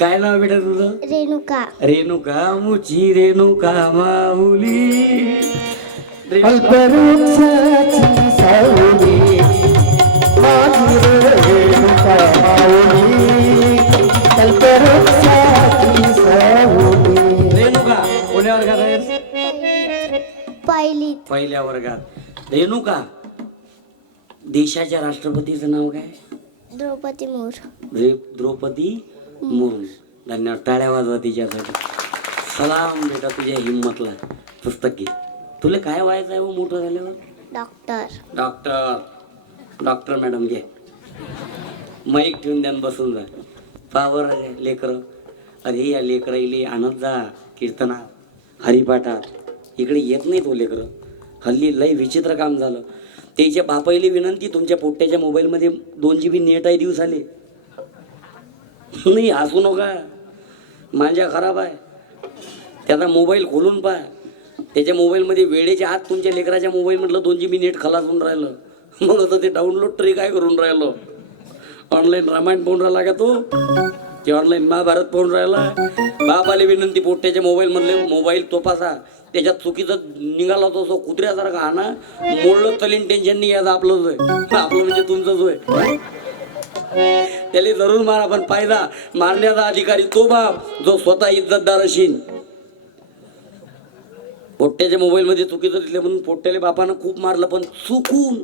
काय नाव बेटा तुझं? रेणुका. रेणुका मुची रेणुका माऊली. रे- अल्पवृक्षाची सावली. माझी रेणुका माऊली. अल्पवृक्षाची सावली. रेणुका कोण्या वर्गात आहेस? पहिलीत. पहिल्या वर्गात. रेणुका देशाच्या राष्ट्रपतीचं नाव काय? द्रौपदी मोर द्रे- द्रौपदी मुर्मू धन्यवाद. टाळ्या वाजवा तिच्यासाठी. सलाम बेटा तुझ्या हिंमतला पुस्तक घे. तुला काय व्हायचं आहे हो मोठं झाल्यावर? डॉक्टर. डॉक्टर. डॉक्टर मॅडम घे. माईक ठेवून द्या बसून जा. पावर लेकरं. अरे या लेकरं इले आणत जा. कीर्तना हरिपाठात इकडे येत नाही तो लेकरं. हल्ली लय विचित्र काम झालं. त्याच्या बापाईले विनंती तुमच्या पोट्ट्याच्या मोबाईलमध्ये दोन जी बी नेट आहे दिवस आले. नाही हसू नका. माझ्या खराब आहे. त्याचा मोबाईल खोलून पहा. त्याच्या मोबाईलमध्ये वेळेच्या आत तुमच्या लेकराच्या मोबाईलमधलं दोन जी बी नेट खलास होऊन राहिलं. मग आता ते डाउनलोड तरी काय करून राहिलो? ऑनलाईन रामायण पाहून राहिला का तो? ते ऑनलाईन महाभारत पाहून राहिला. बापाले विनंती पोट्ट्याच्या मोबाईलमधले मोबाईल तोपासा. त्याच्यात चुकीचं निघाला तो असं कुत्र्यासारखा आणा ना. मोडलं तलीन टेन्शन नाही याचं आपलंच आहे. आपलं म्हणजे तुमचंच होय त्याला जरूर मारा पण पाहिजा मारण्याचा अधिकारी तो बाप जो स्वतः इज्जतदार असेल पोट्ट्याच्या मोबाईलमध्ये चुकीचं दिलं म्हणून पोट्ट्याला बापानं खूप मारलं पण चुकून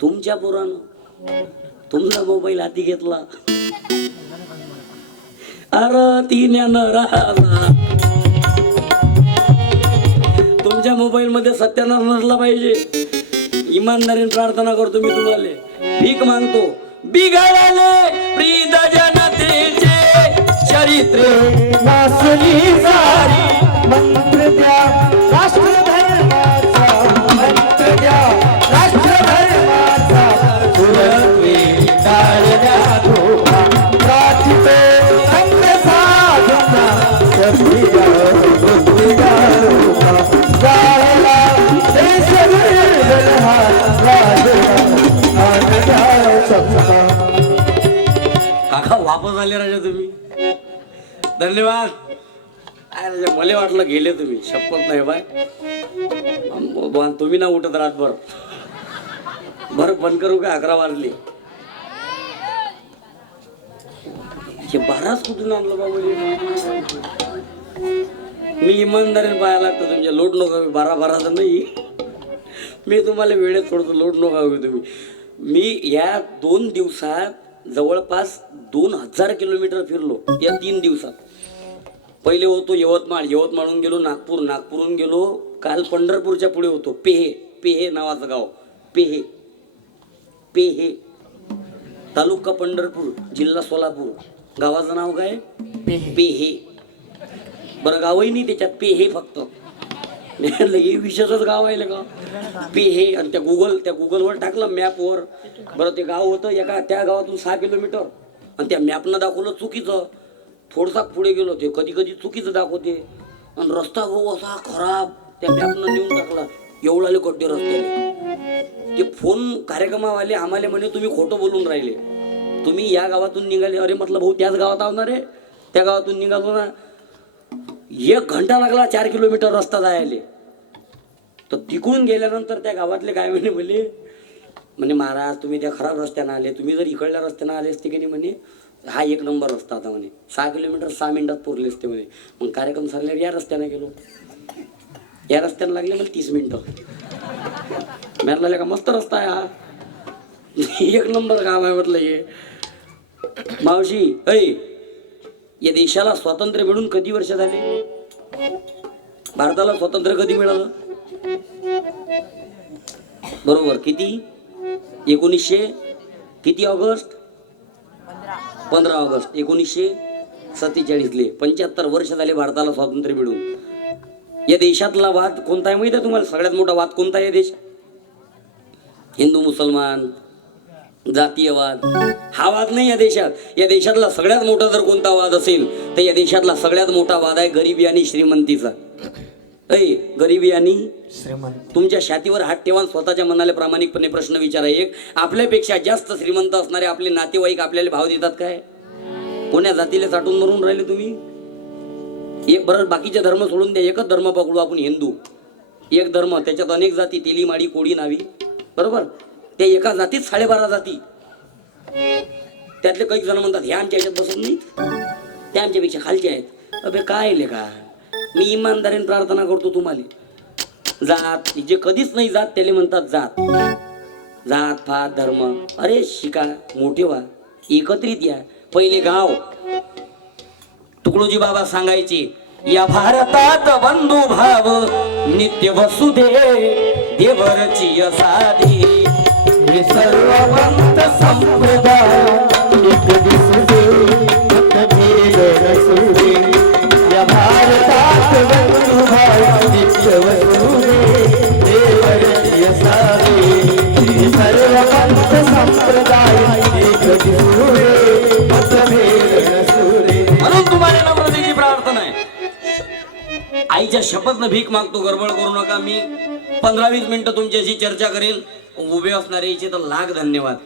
तुमच्या पोरानं तुमचा मोबाईल हाती घेतला. अरे तिन्यानं राहिला तुमच्या मोबाईल मध्ये सत्यानाश नसला पाहिजे. इमानदारीने प्रार्थना करतो मी तुम्हाला. भीक मागतो. बिघडले प्रीत जनतेचे चरित्र. वासली सारी. काका आले राजा तुम्ही. धन्यवाद. काय राजा मला वाटलं गेले तुम्ही. शपथ नाही बाय. तुम्ही ना उठत रातभर बरं. बंद करू का? अकरा वाजले. हे बाराच कुठून आणलं बाबा मी इमानदारीने पाहायला लागतो तुमच्या लोट नका बारा बारा तर नाही. मी तुम्हाला वेळेत सोडतो. लोट नका तुम्ही. मी या दोन दिवसात जवळपास दोन हजार किलोमीटर फिरलो या तीन दिवसात. पहिले होतो यवतमाळ. यवतमाळहून गेलो नागपूर. नागपूरहून गेलो काल पंढरपूरच्या पुढे होतो. पेहे. पेहे नावाचं गाव. पेहे. पेहे. तालुका पंढरपूर जिल्हा सोलापूर. गावाचं नाव काय? पेहे. बरं गावही नाही त्याच्यात. पेहे फक्त. हे विशेषच गाव आहे का पी हे आणि त्या गुगल त्या गुगलवर टाकलं मॅपवर बरं ते गाव होतं एका त्या गावातून सहा किलोमीटर. आणि त्या मॅपनं दाखवलं चुकीचं. थोडसा पुढे गेलो ते कधी कधी चुकीचं दाखवते. आणि रस्ता भाऊ असा खराब. त्या मॅपनं नेऊन टाकला. एवढाले गड्डे रस्त्याने ते फोन कार्यक्रमावाले आम्हाला म्हणे तुम्ही खोटं बोलून राहिले. तुम्ही या गावातून निघाले. अरे म्हटलं भाऊ त्याच गावात आवणार रे. त्या गावातून निघालो ना. एक घंटा लागला चार किलोमीटर रस्ता जायले. तर तिकडून गेल्यानंतर त्या गावातले काय म्हणे म्हणे म्हणे महाराज तुम्ही त्या खराब रस्त्यानं आले. तुम्ही जर इकडल्या रस्त्यानं आले असते की नाही म्हणे हा एक नंबर रस्ता होता म्हणे. सहा किलोमीटर सहा मिनिटात पुरले असते म्हणे. मग कार्यक्रम सरल्यावर या रस्त्यानं गेलो. या रस्त्यानं लागले मला तीस मिनटं. म्हटलं का मस्त रस्ता आहे हा. एक नंबर काम आहे म्हटलं हे. मावशी ऐ या देशाला स्वातंत्र्य मिळून कधी वर्ष झाले? भारताला स्वातंत्र्य कधी मिळालं? बरोबर. किती? एकोणीसशे किती ऑगस्ट? पंधरा ऑगस्ट. एकोणीसशे सत्तेचाळीसले. पंच्याहत्तर वर्ष झाले भारताला स्वातंत्र्य मिळून. या देशातला वाद कोणता आहे माहिती आहे तुम्हाला? सगळ्यात मोठा वाद कोणता आहे देश हिंदू मुसलमान जातीयवाद. हा वाद नाही या देशात. या देशातला सगळ्यात मोठा जर कोणता वाद असेल तर या देशातला सगळ्यात मोठा वाद आहे गरिबी आणि श्रीमंतीचा. ऐ गरिबी आणि श्रीमंत. तुमच्या छातीवर हात ठेवा स्वतःच्या मनाला प्रामाणिकपणे प्रश्न विचारा. एक आपल्यापेक्षा जास्त श्रीमंत असणारे आपले नातेवाईक आपल्याला भाव देतात काय? कोण्या जातीला साठून मरून राहिले तुम्ही? एक बरं बाकीचे धर्म सोडून द्या. एकच धर्म पकडू आपण हिंदू. एक धर्म त्याच्यात अनेक जाती तेली माडी कोडी नावी. बरोबर? त्या एका जातीत साडेबारा जाती. त्यातले काही जण म्हणतात हे आमच्या याच्यात बसत नाहीत. ते आमच्यापेक्षा खालचे आहेत. अबे काय ले का मी इमानदारीने प्रार्थना करतो तुम्हाला. जात जे कधीच नाही जात त्याला म्हणतात जात. जात फात धर्म. अरे शिका मोठे व्हा. एकत्रित या. पहिले गाव. तुकडोजी बाबा सांगायचे या भारतात बंधू भाव नित्य वसुदे देवरची साधी हे सर्व पंथ संप्रदाय एक दिसुदे मतभेद नसुदे या भारतात बंधुभाव नित्य वसुरे देवरची सारे. हे सर्व पंथ संप्रदाय एक दिसुरे मतभेद नसुदे म्हणून तुम्हाला नम्रतेची प्रार्थना आहे. आईच्या शपथनं भीक मागतो गडबड करू नका. मी पंधरा वीस मिनिटं तुमच्याशी चर्चा करेल. उभे असणारे इथे तर लाख धन्यवाद.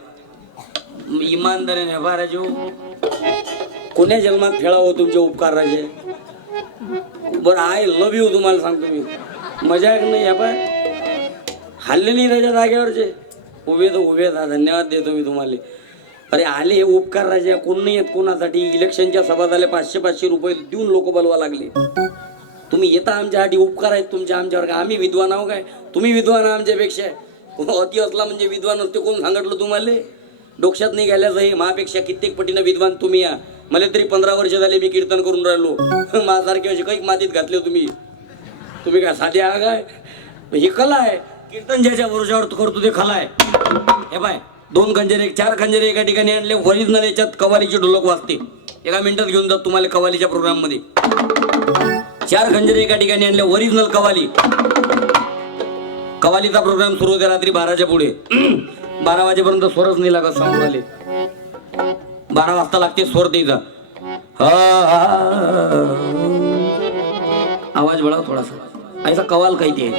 इमानदारीने बा राजू कोण्या जन्मात खेळावं तुमचे उपकार राजे? बरं आय लव्ह यू तुम्हाला सांगतो मी. मजा नाही या पाय हल्ले नाही त्याच्या जागेवरचे उभे तर उभे था धन्यवाद देतो मी तुम्हाला. अरे आले हे उपकार राजा कोण नाही येत कोणासाठी? इलेक्शनच्या सभा झाल्या पाचशे पाचशे रुपये देऊन लोक बोलवा लागले. तुम्ही येता आमच्यासाठी उपकार आहेत तुमच्या आमच्यावर. का आम्ही विद्वान आहो काय? तुम्ही विद्वान आमच्यापेक्षा. अति असला म्हणजे विद्वान असते कोण सांगितलं तुम्हाला? डोक्षात नाही गेल्याचं हे. माझ्यापेक्षा कित्येक पटीनं विद्वान तुम्ही या. मला तरी पंधरा वर्ष झाले मी कीर्तन करून राहिलो. माझ्यासारखे असे काही मातीत घातले तुम्ही. तुम्ही काय साधे आहा काय? ही कला आहे. कीर्तन ज्याच्या वर्षावर करतो ते खला आहे. हे बाय दोन खंजरे चार खंजरे एका ठिकाणी आणले ओरिजिनल याच्यात कवालीची ढोलक वाजते. एका मिनिटात घेऊन जात तुम्हाला कवालीच्या प्रोग्राममध्ये. चार खंजरे एका ठिकाणी आणले ओरिजिनल कवाली कवालीचा प्रोग्राम सुरू होते रात्री बाराच्या पुढे. बारा वाजेपर्यंत स्वरच नाही लागत समोर आले बारा वाजता लागते स्वर द्यायचा. आवाज बळा थोडासा. ऐसा कवाल काही ते.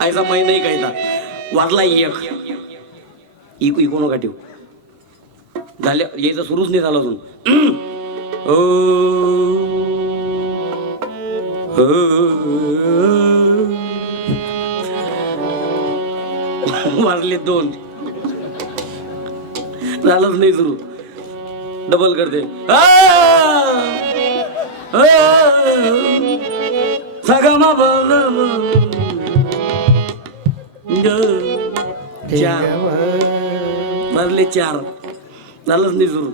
ऐसा मै नाही काही वाजला एक. इको इको नका ठेवू. झाले यायचं सुरूच नाही झालं अजून. ओ, वाजले दोन. झालंच नाही सुरू. डबल करते! सगमा चार. मारले चार. झालंच नाही सुरू.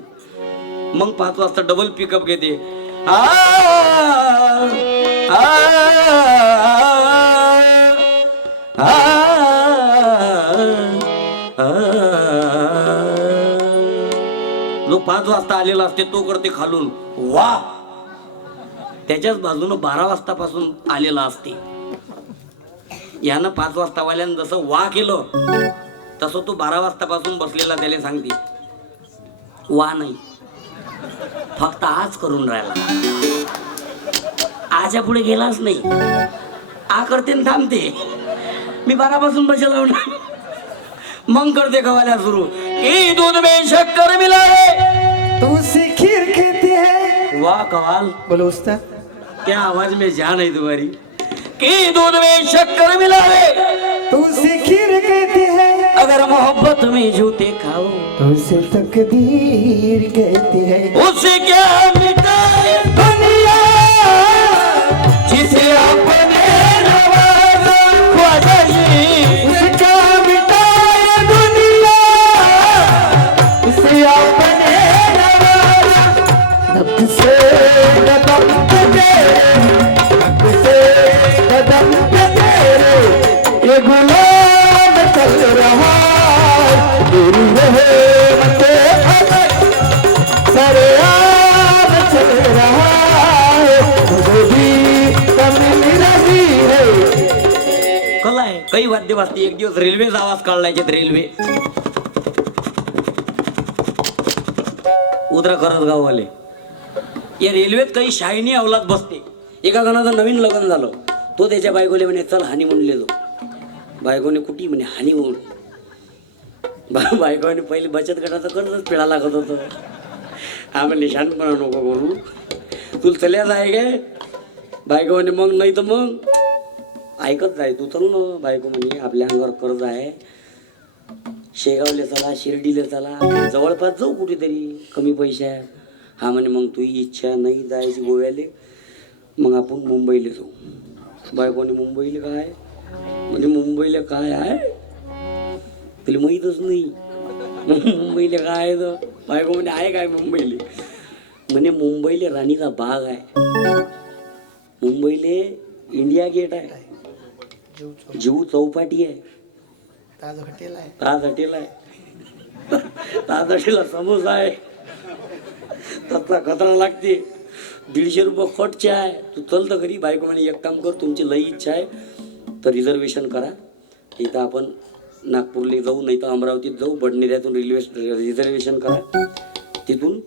मग पाच वाजता डबल पिकअप घेते. आ, आ, आ, आ. पाच वाजता आलेला असते तो करते खालून. वा! त्याच्याच बाजूनं बारा वाजतापासून आलेला असते. यानं पाच वाजतावाल्यानं जसं वा केलं तसं तो बारा वाजतापासून बसलेला त्याला सांगते. वा नाही. फक्त आज करून राहिला. आजच्या पुढे गेलाच नाही. आ करते न थांबते. मी बारापासून बसेल मग करते कवाल्या सुरू. ई दूध में शक्कर मिलाए तू खीर कहते हैं। वाह कवाल बोलो उस्ताद। क्या आवाज में जान है तुम्हारी की दूध में शक्कर मिलाए तू खीर कहते हैं। अगर मोहब्बत में जूते खाओ। तुझसे तकदीर कहते हैं। उससे क्या एक दिवस रेल्वेचा आवाज काढलायचे रेल्वे? उतरा करत गाववाले या रेल्वेत काही शायनी अवलाद बसते. एका जणाचं नवीन लग्न झालं. तो त्याच्या बायकोले म्हणे चल हानी म्हणले जो बायकोने कुठी म्हणे हानी म्हणून बा बायकोने पहिले बचत गटाचं कर्जच पिळा लागत होतं. हा म्हणजे शानपणा नको करू. तुला चल्याच आहे काय बायको म्हणे मग नाही तर मग. ऐकत जाय तू चल ना बायको म्हणे आपल्या अंगावर कर्ज आहे. शेगावले चला शिर्डीला चला जवळपास जाऊ कुठेतरी कमी पैशात हा म्हणे मग तुझी इच्छा नाही जायची गोव्याले मग आपण मुंबईला जाऊ. बायकोने मुंबईला काय? म्हणजे मुंबईला काय आहे? तुला माहीतच नाही. मुंबईला काय आहे तर? बायको म्हणे आहे काय मुंबईला? म्हणे मुंबईला राणीचा भाग आहे. मुंबईले इंडिया गेट आहे. जीव चौपाटी. आहे. ताज हॉटेल आहे. ताज हॉटेल आहे. ताज हॉटेलला समोसा आहे. तसा कचरा लागते. दीडशे रुपये खटचे आहे. तू चल तर घरी. बायको म्हणे एक काम कर तुमची लई इच्छा आहे तर रिझर्वेशन करा. इथं आपण नागपूरला जाऊ नाही तर अमरावतीत जाऊ. बडनेऱ्यातून रेल्वे रिझर्वेशन करा. तिथून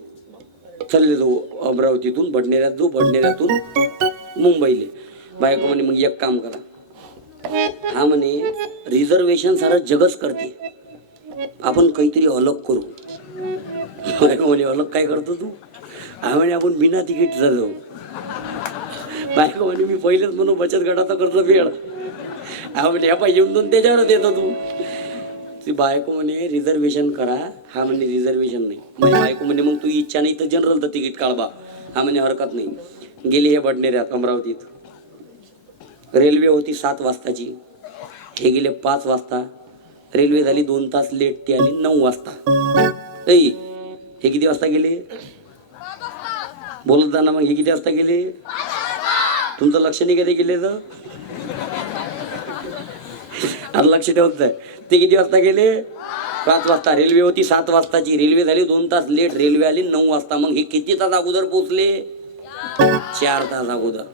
चालले जाऊ. अमरावतीतून बडनेऱ्यात जाऊ. बडनेऱ्यातून मुंबईले. बायको म्हणे मग एक काम करा. हा म्हणे रिझर्वेशन सारं जगच करते. आपण काहीतरी अलग करू. बायको म्हणे अलग काय करतो तू? हा म्हणे आपण बिना तिकीटचा जाऊ. बायको म्हणे मी पहिलेच म्हणून बचत गटाचा कर्ज फेड. हा म्हणे ह्या पाहिजे येऊन त्याच्यावरच येतो तू. ती बायको म्हणे रिझर्वेशन करा. हा म्हणे रिझर्वेशन नाही. म्हणजे बायको म्हणे मग तू इच्छा नाही तर जनरलचं तिकीट काढवा हा म्हणे हरकत नाही. गेली हे बडनेऱ्यात अमरावतीत. रेल्वे होती सात वाजताची. हे गेले पाच वाजता. रेल्वे झाली दोन तास लेट ती आली नऊ वाजता. ऐ हे किती वाजता गेले? बोलत जाणार मग हे किती वाजता गेले? तुमचं लक्ष नाही कधी गेले तर आता लक्ष ठेवत जाय ते किती वाजता गेले? पाच वाजता. रेल्वे होती सात वाजताची. रेल्वे झाली दोन तास लेट रेल्वे आली नऊ वाजता. मग हे किती तास अगोदर पोचले चार तास अगोदर.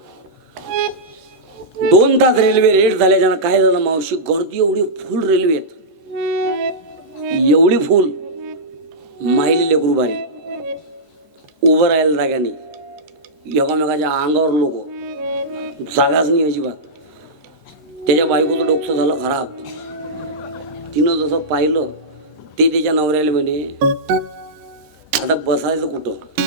दोन तास रेल्वे रेट झाल्याच्यानं काय झालं मावशी? गर्दी एवढी फुल रेल्वेत एवढी फुल माहिलेले लेकरू उभं राहायला जागा नाही. एकामेकाच्या अंगावर लोक. जागाच नाही अजिबात. त्याच्या बायकोचं डोकं झालं खराब. तिनं जसं पाहिलं ते त्याच्या नवऱ्याला म्हणे आता बसायचं कुठं?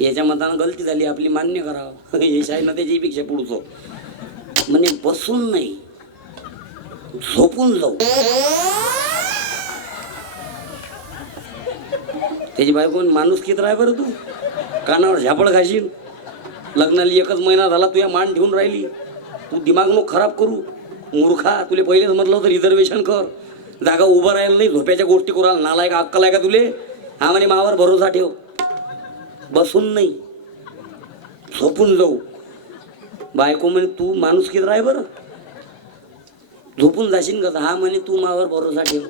याच्या मतानं गलती झाली आपली मान्य करावं. यश आहे ना त्याच्यापेक्षा पुढचं. म्हणे बसून नाही झोपून जाऊ. त्याची बायको माणूस किती राह बरं तू? कानावर झापड घाशील लग्नाला एकच महिना झाला तुझ्या मान ठेवून राहिली. तू दिमाग नो खराब करू. मूर्खा तुले पहिलेच म्हटलं होतं रिझर्वेशन कर. जागा उभं राहिलं नाही झोप्याच्या गोष्टी करू राहिला. नालायक अक्कल आहे का तुले? हा म्हणे मावर भरोसा ठेव. बसून नाही झोपून जाऊ. बायको म्हणे तू माणूस किती राह बरं? झोपून जाशील का? हा म्हणे तू मावर भरोसा ठेव.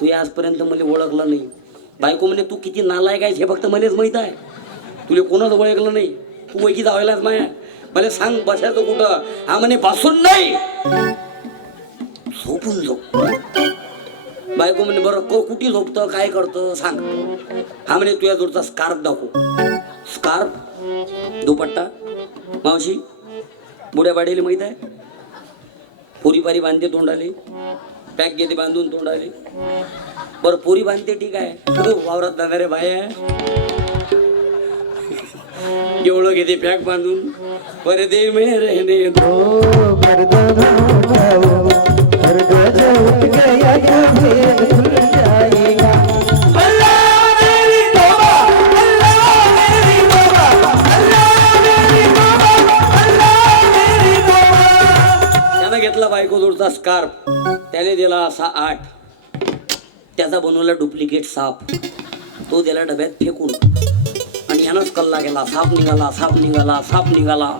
तू आजपर्यंत मला ओळखलं नाही. बायको म्हणे तू किती नालायक आहेस हे फक्त मलाच माहीत आहे. तुला कोणाच ओळखलं नाही? तू वैकी जावायलाच माया. मला सांग बसायचं कुठं? हा म्हणे बसून नाही. झोपून झोप बायको म्हणे बरं को कुठे झोपतं? काय करतं? सांग. हा म्हणे तुझ्या जोडचा स्कार्फ दाखव. स्कार्फ दुपट्टा? मावशी बुड्या बाडीला माहीत आहे? पुरीपारी बांधते तोंडाली पॅक घेते बांधून तोंडाली. बरं पुरी बांधते ठीक आहे. वावरात जाणारे बाय. आहे एवढं घेते पॅक बांधून? बरे दे मेरे ने दो. त्यानं स्कार्फ त्याने दिला असा आठ. त्याचा बनवला डुप्लिकेट साप. तो दिला डब्यात फेकून. आणि यानंच कल्ला गेला. साप निघाला साप निघाला साप निघाला.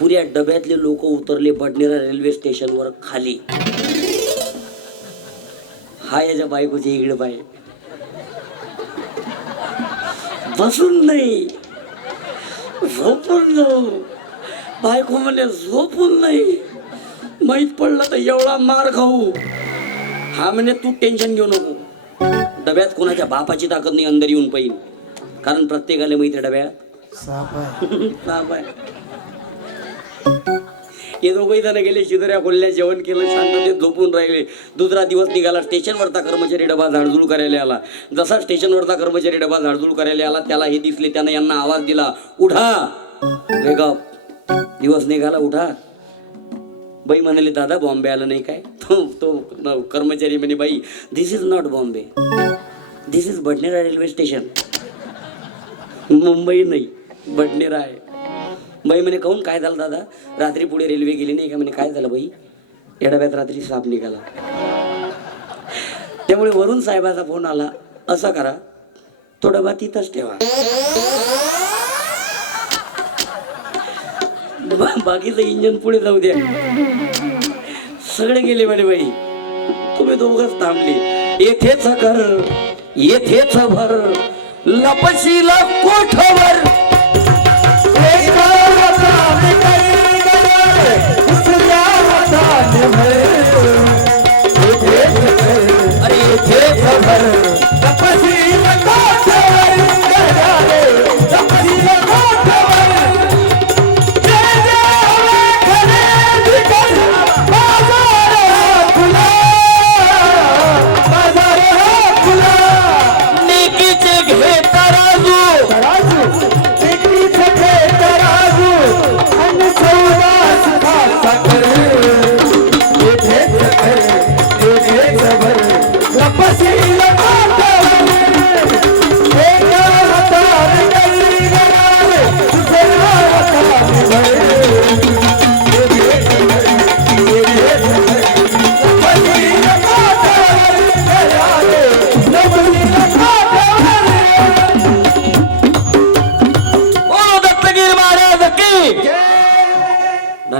पुऱ्या डब्यातले लोक उतरले बडनेरा रेल्वे स्टेशनवर खाली. हा याच्या बायकोचे इकडे बाय बसून नाही. झोपून जाऊ. बायको म्हणजे झोपून नाही. माहीत पडलं तर एवढा मार खाऊ. हा म्हणे तू टेन्शन घेऊ नको. डब्यात कोणाच्या बापाची ताकद नाही अंदर येऊन पाहिजे. कारण प्रत्येकाला माहिती आहे डब्यात. साप आहे हे दोघही जण गेले शिदऱ्या खोलल्या जेवण केलं शांततेत झोपून राहिले. दुसरा दिवस निघाला स्टेशनवरचा कर्मचारी डबा झाडझूड करायला आला. जसा स्टेशनवरचा कर्मचारी डबा झाडझूड करायला आला त्याला हे दिसले त्यानं यांना आवाज दिला उठा. वेगअप दिवस निघाला उठा. बाई म्हणाले दादा बॉम्बे आलं नाही काय? तो तो कर्मचारी म्हणे बाई this is not Bombay. This is Badnera railway station Mumbai नाही बडनेरा आहे. बाई म्हणे काहून? काय झालं दादा? रात्री पुढे रेल्वे गेली नाही का? म्हणे काय झालं बाई? या डब्यात रात्री साप निघाला. त्यामुळे वरून साहेबाचा फोन आला असं करा तो बा तिथंच ठेवा. बाकीचं इंजन पुढे जाऊ द्या. सगळे गेले म्हणे बाई. तुम्ही दोघच थांबले. येथेच कर येथेच भर. लपशीला कोठवर?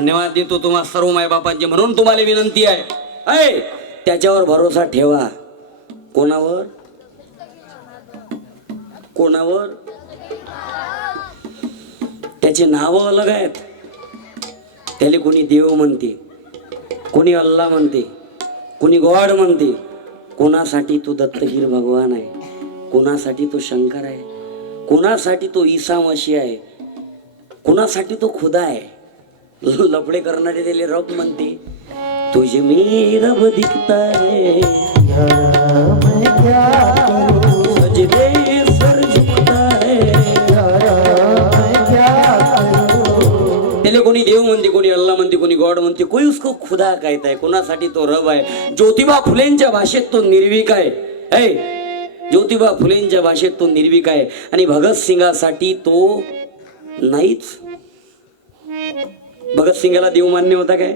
धन्यवाद देतो तुम्हा सर्व मायबापांचे. म्हणून तुम्हाला विनंती आहे. अय त्याच्यावर भरोसा ठेवा. कोणावर? कोणावर? त्याचे नाव अलग आहेत. त्याला कोणी देव म्हणते कोणी अल्ला म्हणते कोणी गॉड म्हणते. कोणासाठी तो दत्तगीर भगवान आहे? कोणासाठी तो शंकर आहे? कोणासाठी तो ईसा मशी आहे? कोणासाठी तो खुदा आहे? लफडे करणारे त्याले रब म्हणते तुझे मी रब दिखताय. त्याला कोणी देव म्हणते कोणी अल्ला म्हणते कोणी गॉड म्हणते कोणी उसको खुदा कायत आहे कोणासाठी तो रब आहे. ज्योतिबा फुलेंच्या भाषेत तो निर्विक आहे. ऐ ज्योतिबा फुलेंच्या भाषेत तो निर्विक आहे. आणि भगतसिंगासाठी तो नाहीच. भगतसिंगाला देव मान्य होता काय?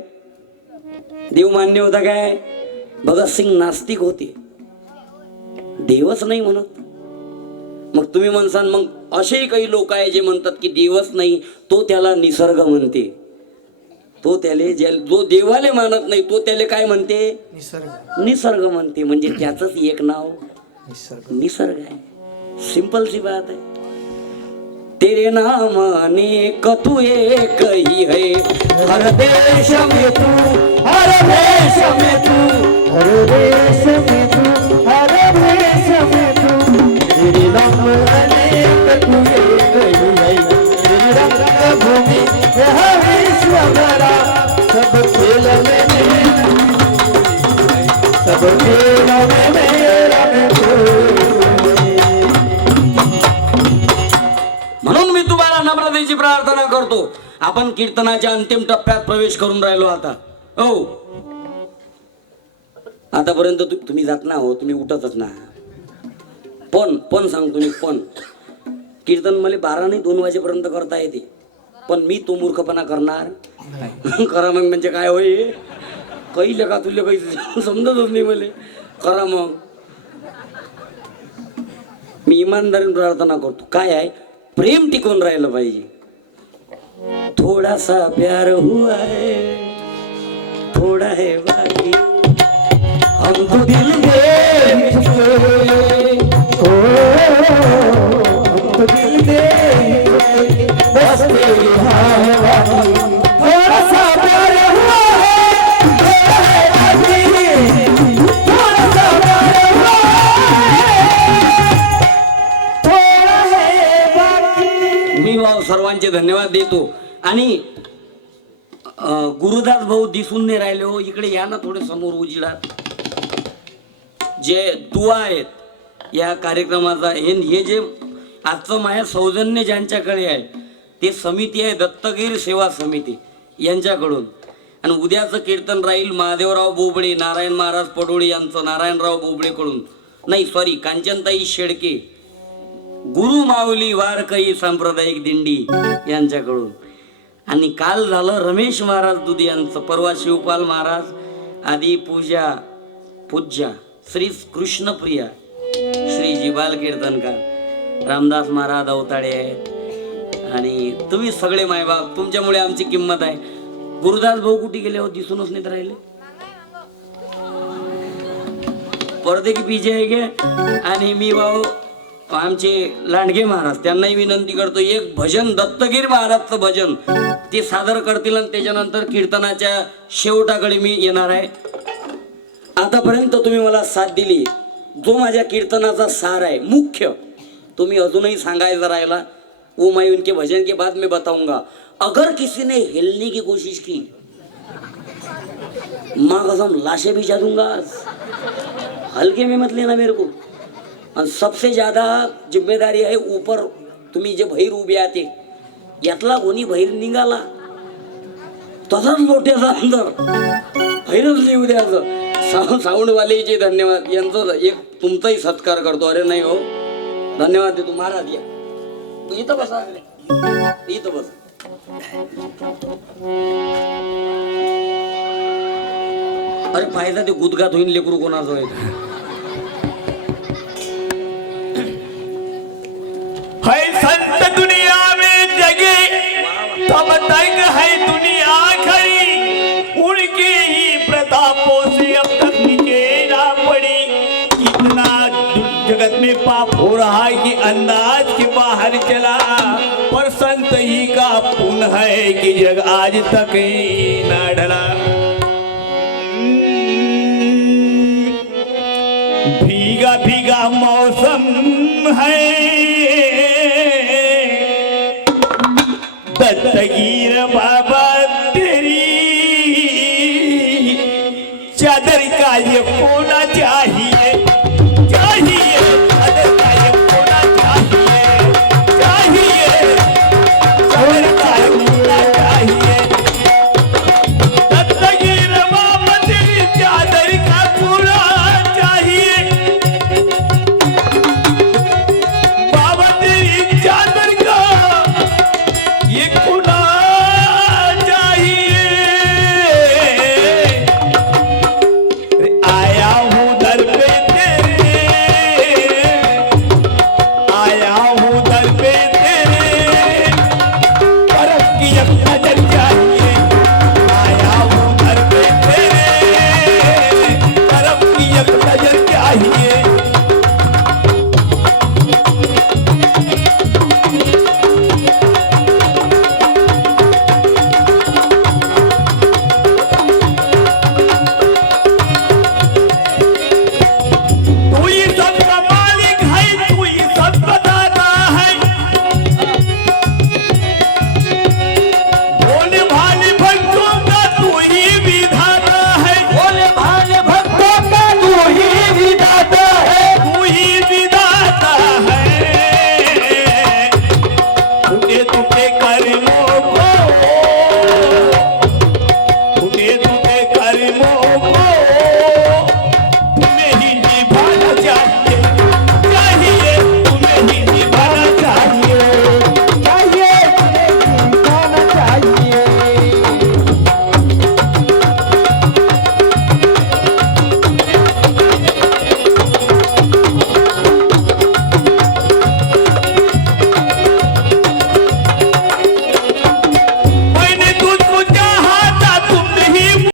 देव मान्य होता काय? भगतसिंग नास्तिक होते. देवच नाही म्हणत. मग तुम्ही म्हणसाल मग असेही काही लोक आहे जे म्हणतात की देवच नाही तो त्याला निसर्ग म्हणते. तो त्याले ज्या जो देवाले मानत नाही तो त्याले काय म्हणते? निसर्ग. निसर्ग म्हणते. म्हणजे त्याच एक नाव. निसर्ग. निसर्ग है सिंपल सी बात है तेरे नाम अनेक तू एक ही है। हर देश में तू हर देश में तू। हर देश में तू हर देश में तू। तेरे नाम अनेक तू एक ही है। तेरी रंग भूमि यह विश्व मेरा सब खेल में सब खेल में। प्रार्थना करतो. आपण कीर्तनाच्या अंतिम टप्प्यात प्रवेश करून राहिलो आता. हो. आतापर्यंत तु- तुम्ही जात ना हो तुम्ही उठतच ना पण पण सांगतो मी पण. कीर्तन मला बारा नाही दोन वाजेपर्यंत करता येते. पण मी तो मूर्खपणा करणार? करा मग म्हणजे काय होय? काही लेखा तुले काही समजतच नाही मला. करा मग. मी इमानदारीने प्रार्थना करतो. काय आहे? प्रेम टिकून राहिलं पाहिजे. थोड़ा सा प्यार हुआ है थोड़ा है बाकी। हम तो दिल दे तो दिल दे सर्वांचे धन्यवाद देतो. आणि गुरुदास भाऊ दिसून नाही राहिले हो इकडे या ना थोडे समोर उजिडात जे दुआ आहेत या कार्यक्रमाचा हे हे जे आजचं माझ्या सौजन्य ज्यांच्याकडे आहे ते समिती आहे दत्तगीर सेवा समिती यांच्याकडून. आणि उद्याचं कीर्तन राहील महादेवराव बोबडे नारायण महाराज पडोळे यांचं नारायणराव बोबडेकडून. नाही सॉरी कांचनताई शेडके गुरु माऊली वारकई सांप्रदायिक दिंडी यांच्याकडून. आणि काल झालं रमेश महाराज दुधी यांचं परवा शिवपाल महाराज आदी पूजा पूज्या श्री कृष्णप्रिया श्री जिबाल कीर्तनकार रामदास महाराज अवताडे आहेत. आणि तुम्ही सगळे मायबाप तुमच्यामुळे आमची किंमत आहे. गुरुदास भाऊ कुठे गेले हो? दिसूनच नाहीत राहिले. पडदे की पीछे आहे गे. आणि मी भाऊ आमचे लांडगे महाराज त्यांनाही विनंती करतो एक भजन दत्तगीर महाराजचं भजन. ते सादर करतील आणि त्याच्यानंतर कीर्तनाच्या शेवटाकडे मी येणार आहे. आतापर्यंत तुम्ही मला साथ दिली. जो माझ्या कीर्तनाचा सार आहे मुख्य तुम्ही अजूनही सांगायचं राहिला. वो मैं उनके भजन के बाद में बताऊंगा. अगर किसी ने हिलने की कोशिश की माँ कसम लाशें जा दूंगा हलके हल्के में मत लेना मेरे को. आणि सबसे ज्यादा जिम्मेदारी आहे ऊपर तुम्ही जे बहिर उभे आहात ते. यातला कोणी बहिर निघाला? तसाच लोट्याचा अंदर बहिरच लिहू द्यायचं सा साऊंडवालेचे धन्यवाद. यांचं एक तुमचाही सत्कार करतो. अरे नाही हो. धन्यवाद देतो. महाराज या. इथं बसा. इथं बस. अरे फायदा ते गुदगात होईल लेकरू कोणाचं तब तक है दुनिया खड़ी उनके ही प्रतापों से अब तक नीचे ना पड़ी। इतना जगत में पाप हो रहा है कि अंदाज के बाहर चला। पर संत ही का पुण्य है कि जग आज तक ना ढला। भीगा भीगा मौसम है। दत्तगीर बाबा